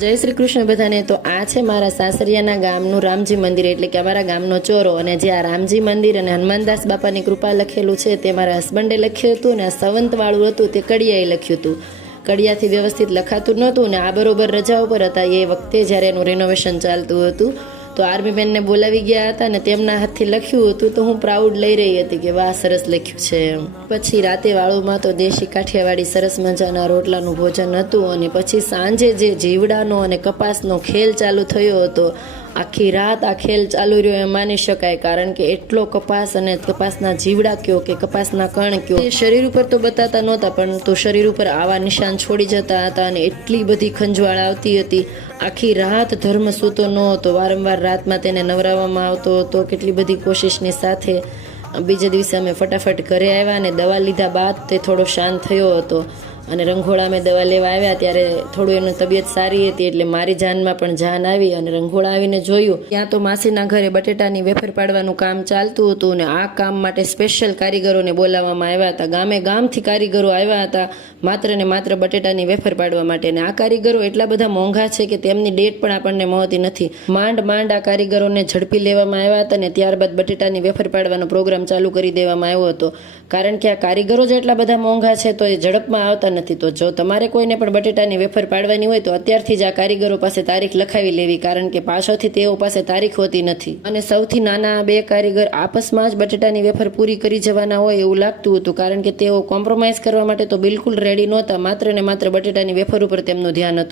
જય શ્રી કૃષ્ણ બધાને। તો આ છે મારા સાસરિયાના ગામનું રામજી મંદિર, એટલે કે અમારા ગામનો ચોરો। અને જે આ રામજી મંદિર અને હનુમાનદાસ બાપાની કૃપા લખેલું છે તે મારા હસબન્ડે લખ્યું હતું, ને આ સંવંતવાળું હતું તે કડિયાએ લખ્યું હતું। કડિયાથી વ્યવસ્થિત લખાતું નહોતું, ને આ બરોબર રજા ઉપર હતા એ વખતે જ્યારે એનું રિનોવેશન ચાલતું હતું। તો આર્મી બેનને બોલાવી ગયા હતા ને તેમના હાથથી લખ્યું હતું, તો હું પ્રાઉડ લઈ રહી હતી કે વાહ સરસ લખ્યું છે એમ। પછી રાતે વાળુમાં તો દેશી કાઠિયાવાડી સરસ મજાના રોટલાનું ભોજન હતું, અને પછી સાંજે જે જીવડાનો અને કપાસનો ખેલ ચાલુ થયો હતો, આખી રાત આ ખેલ ચાલુ રહ્યો એમ માની શકાય, કારણ કે એટલો કપાસ અને કપાસના જીવડા કયો કે કપાસના કણ કયો એ શરીર ઉપર તો બતાતા નહોતા, પરંતુ શરીર ઉપર આવા નિશાન છોડી જતા હતા, અને એટલી બધી ખંજવાળ આવતી હતી। આખી રાત ધર્મ સૂતો ન હતો, વારંવાર રાતમાં તેને નવરાવવામાં આવતો હતો કેટલી બધી કોશિશની સાથે। બીજે દિવસે અમે ફટાફટ ઘરે આવ્યા, અને દવા લીધા બાદ તે થોડો શાંત થયો હતો। અને રંઘોળા અમે દવા લેવા આવ્યા ત્યારે થોડું એની તબિયત સારી હતી, એટલે મારી જાનમાં પણ જાન આવી। અને રંઘોળા આવીને જોયું ત્યાં તો માસીના ઘરે બટેટાની વેફર પાડવાનું કામ ચાલતું હતું, અને આ કામ માટે સ્પેશિયલ કારીગરોને બોલાવવામાં આવ્યા હતા। ગામે ગામથી કારીગરો આવ્યા હતા માત્ર ને માત્ર બટેટાની વેફર પાડવા માટે। અને આ કારીગરો એટલા બધા મોંઘા છે કે તેમની ડેટ પણ આપણને મળતી નથી। માંડ માંડ આ કારીગરોને ઝડપી લેવામાં આવ્યા હતા, ને ત્યારબાદ બટેટાની વેફર પાડવાનો પ્રોગ્રામ ચાલુ કરી દેવામાં આવ્યો હતો, કારણ કે આ કારીગરો જ એટલા બધા મોંઘા છે તો એ ઝડપમાં આવતા નથી। તો જો તમારે કોઈને પણ બટેટાની વેફર પાડવાની હોય તો અત્યારથી જ આ કારીગરો પાસે તારીખ લખાવી લેવી, કારણ કે પાછળથી તેઓ પાસે તારીખ હોતી નથી। અને સૌથી નાના બે કારીગર આપસમાં જ બટેટાની વેફર પૂરી કરી જવાના હોય એવું લાગતું હતું, કારણ કે તેઓ કોમ્પ્રોમાઇઝ કરવા માટે તો બિલકુલ રેડી નહોતા, માત્ર ને માત્ર બટેટાની વેફર ઉપર તેમનું ધ્યાન હતું।